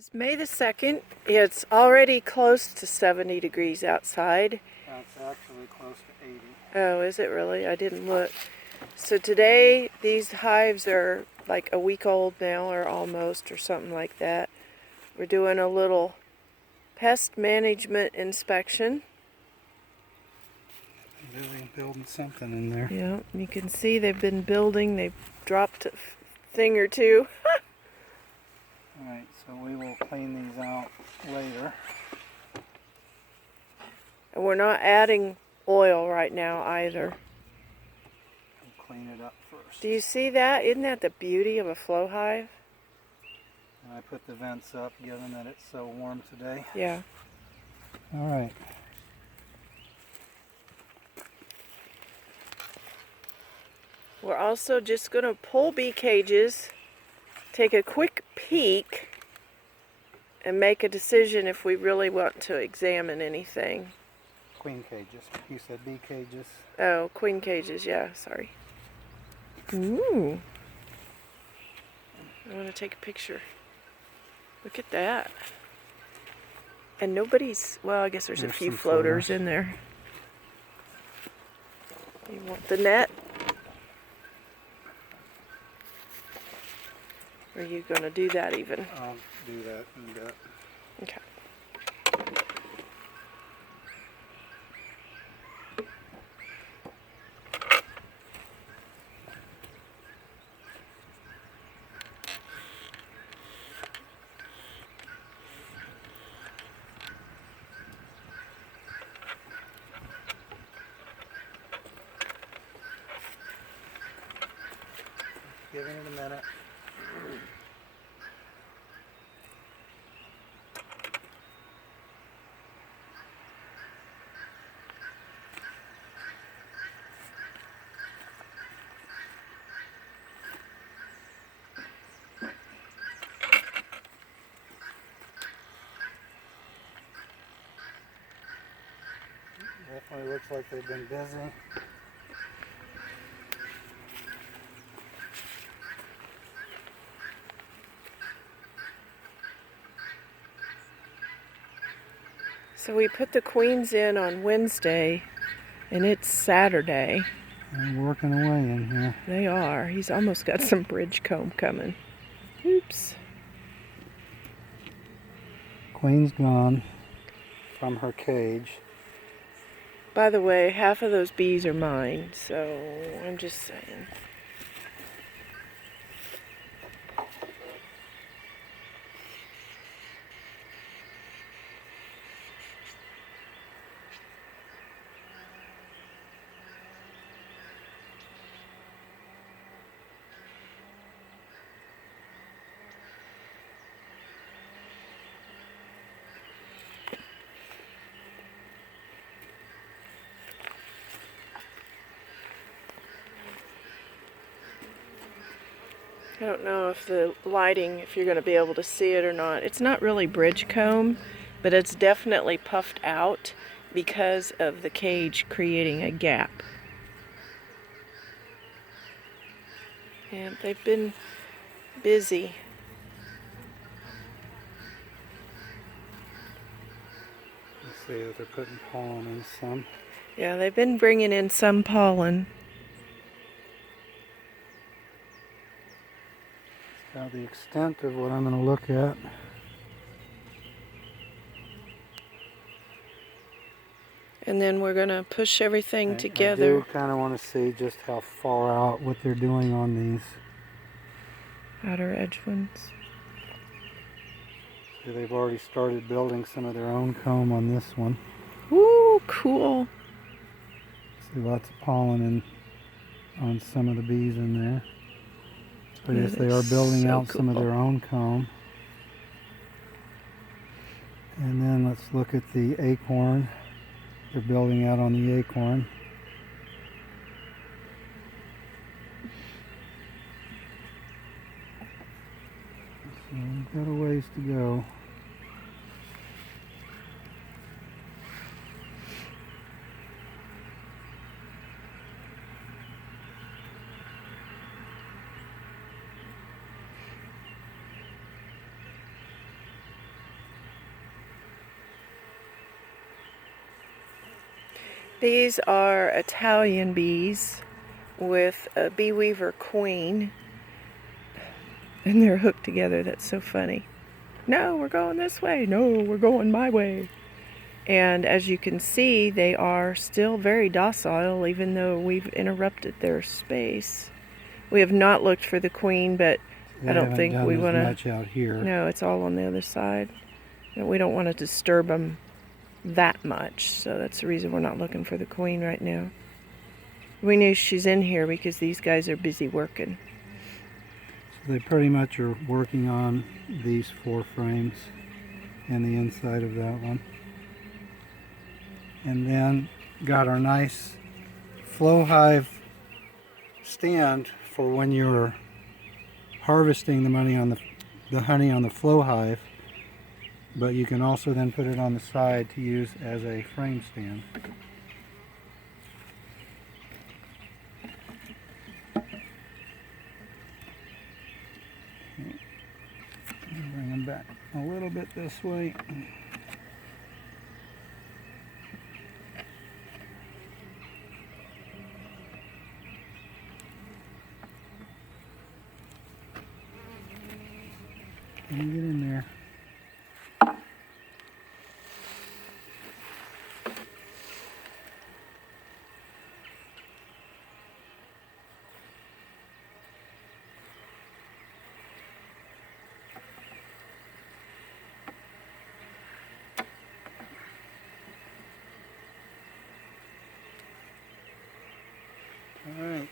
It's May the 2nd. It's already close to 70 degrees outside. It's actually close to 80. Oh, is it really? I didn't look. So today, these hives are like a week old now, or almost, or something like that. We're doing a little pest management inspection. Really building something in there. Yeah, you can see they've been building. They've dropped a thing or two. Alright, so we will clean these out later. And we're not adding oil right now either. We'll clean it up first. Do you see that? Isn't that the beauty of a flow hive? And I put the vents up given that it's so warm today. Yeah. Alright. We're also just going to pull bee cages, take a quick peek, and make a decision if we really want to examine anything. Queen cages. You said bee cages. Oh, queen cages, yeah, sorry. Ooh. I want to take a picture. Look at that. And nobody's, well, I guess there's a few floaters in there. You want the net? Or are you going to do that even? I'll do that in a bit. Okay. Giving it a minute. Definitely looks like they've been busy. So we put the queens in on Wednesday, and it's Saturday. They're working away in here. They are. He's almost got some bridge comb coming. Oops. Queen's gone from her cage. By the way, half of those bees are mine, so I'm just saying. I don't know if the lighting, if you're going to be able to see it or not. It's not really bridge comb, but it's definitely puffed out because of the cage creating a gap. And they've been busy. You see that they're putting pollen in some. Yeah, they've been bringing in some pollen. Now the extent of what I'm going to look at. And then we're going to push everything together. I do kind of want to see just how far out what they're doing on these. Outer edge ones. See, they've already started building some of their own comb on this one. Ooh, cool. See lots of pollen on some of the bees in there. But yes, they are building out some of their own comb. And then let's look at the acorn. They're building out on the acorn. So we've got a ways to go. These are Italian bees with a BeeWeaver queen, and they're hooked together. That's so funny. No, we're going this way. No, we're going my way. And as you can see, they are still very docile, even though we've interrupted their space. We have not looked for the queen, but I don't think we want to. Much out here. No, it's all on the other side. And we don't want to disturb them that much, so that's the reason we're not looking for the queen right now. We knew she's in here because these guys are busy working. So they pretty much are working on these 4 frames and the inside of that one. And then got our nice flow hive stand for when you're harvesting the honey on the flow hive, but you can also then put it on the side to use as a frame stand. Bring them back a little bit this way. And get in there. Alright,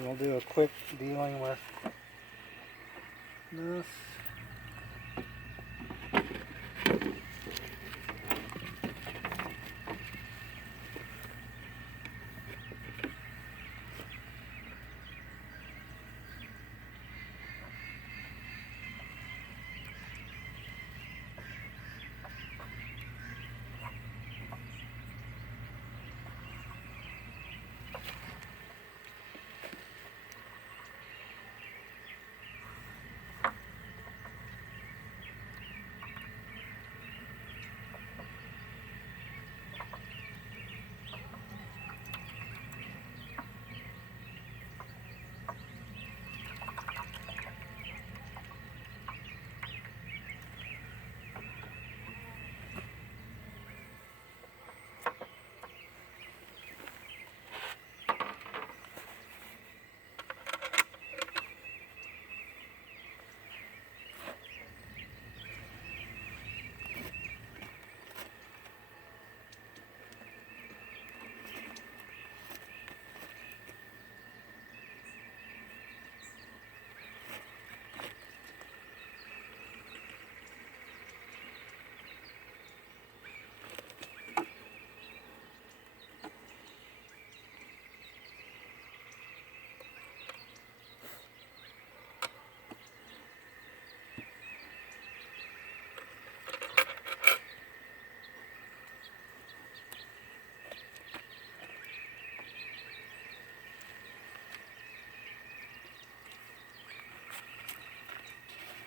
we'll do a quick dealing with this.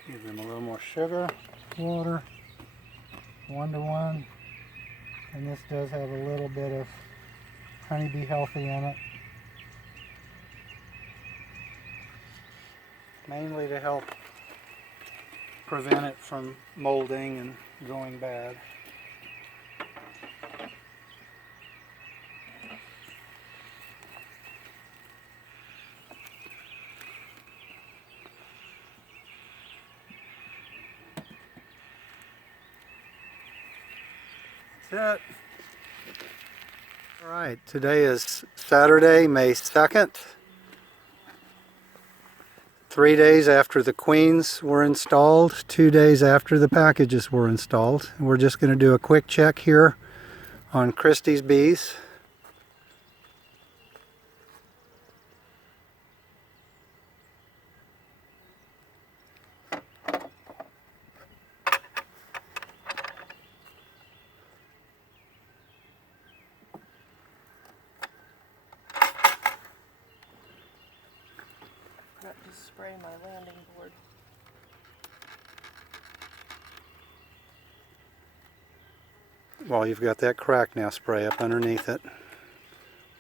Give them a little more sugar, water, 1:1. And this does have a little bit of honeybee healthy in it. Mainly to help prevent it from molding and going bad. That's it. All right, today is Saturday, May 2nd. 3 days after the queens were installed, 2 days after the packages were installed. We're just going to do a quick check here on Christy's bees. Forgot to spray my landing board. While you've got that crack now, spray up underneath it.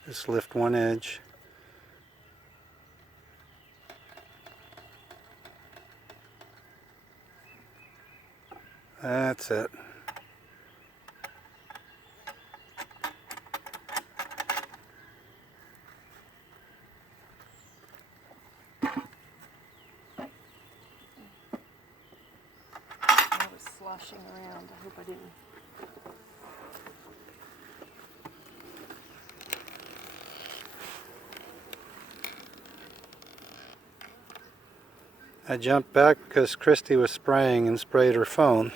Just lift one edge. That's it. I was sloshing around. I hope I didn't. I jumped back because Christy was spraying and sprayed her phone.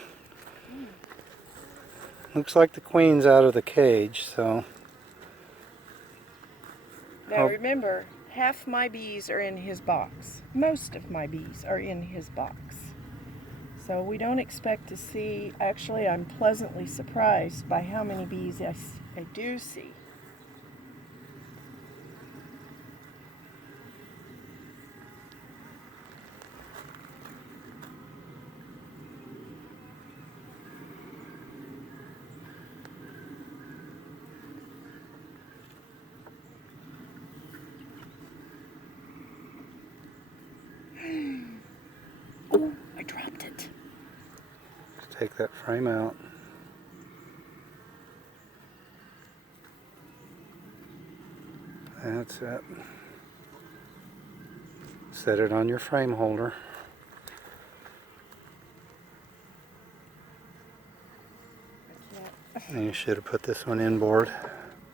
Looks like the queen's out of the cage, so... Now remember, half my bees are in his box. Most of my bees are in his box. So we don't expect to see, actually I'm pleasantly surprised by how many bees I do see. Oh, I dropped it. Let's take that frame out. That's it. Set it on your frame holder. And you should have put this one inboard.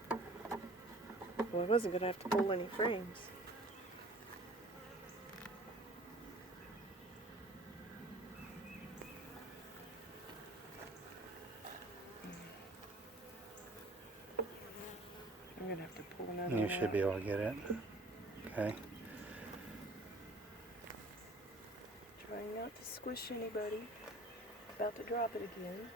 Well, I wasn't going to have to pull any frames. I'm going to have to pull another one You should out. be able to get it. Okay. Trying not to squish anybody. About to drop it again.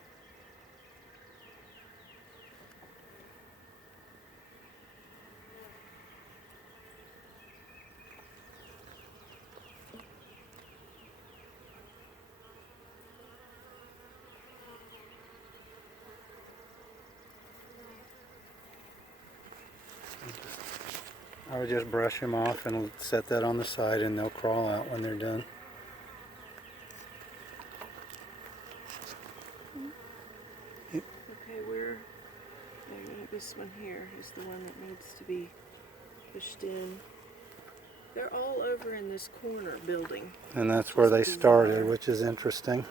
I would just brush them off and set that on the side and they'll crawl out when they're done. Okay, this one here is the one that needs to be pushed in. They're all over in this corner building. And that's where they started, which is interesting.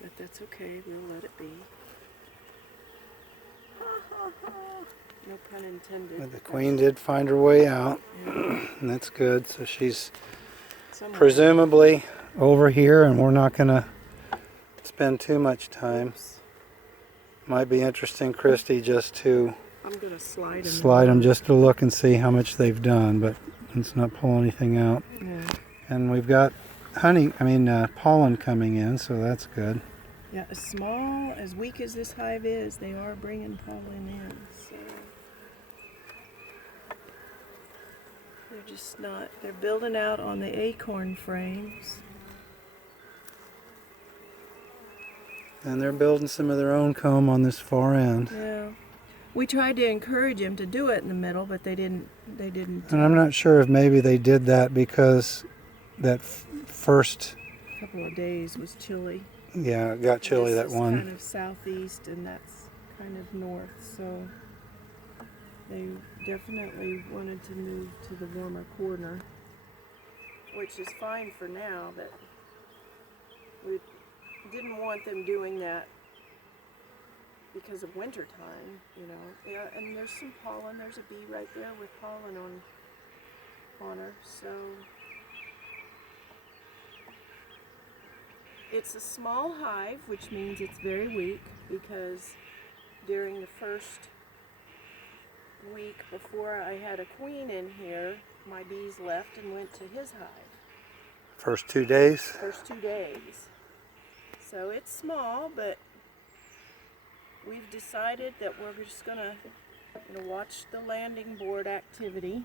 But that's okay, we'll let it be. No pun intended. But the queen did find her way out, Yeah. and that's good. So she's Somewhere. presumably over here, and we're not going to spend too much time. Oops. Might be interesting, Christy, just to I'm going to slide them just to look and see how much they've done, but let's not pull anything out. Yeah. And we've got pollen coming in, so that's good. Yeah, as small, as weak as this hive is, they are bringing pollen in. So they're just not, they're building out on the acorn frames. And they're building some of their own comb on this far end. Yeah. We tried to encourage him to do it in the middle, but they didn't. And I'm not sure if maybe they did that because that first couple of days was chilly. Yeah, it got chilly, that one. Kind of southeast and that's kind of north, so they definitely wanted to move to the warmer corner, which is fine for now, but we didn't want them doing that because of winter time, you know. Yeah, and there's some pollen. There's a bee right there with pollen on her, so it's a small hive, which means it's very weak, because during the first week before I had a queen in here, my bees left and went to his hive. First 2 days? First 2 days. So it's small, but we've decided that we're just gonna watch the landing board activity.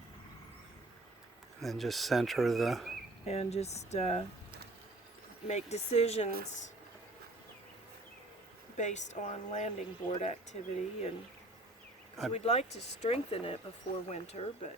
And just center the... And just make decisions based on landing board activity, and 'cause I- we'd like to strengthen it before winter, but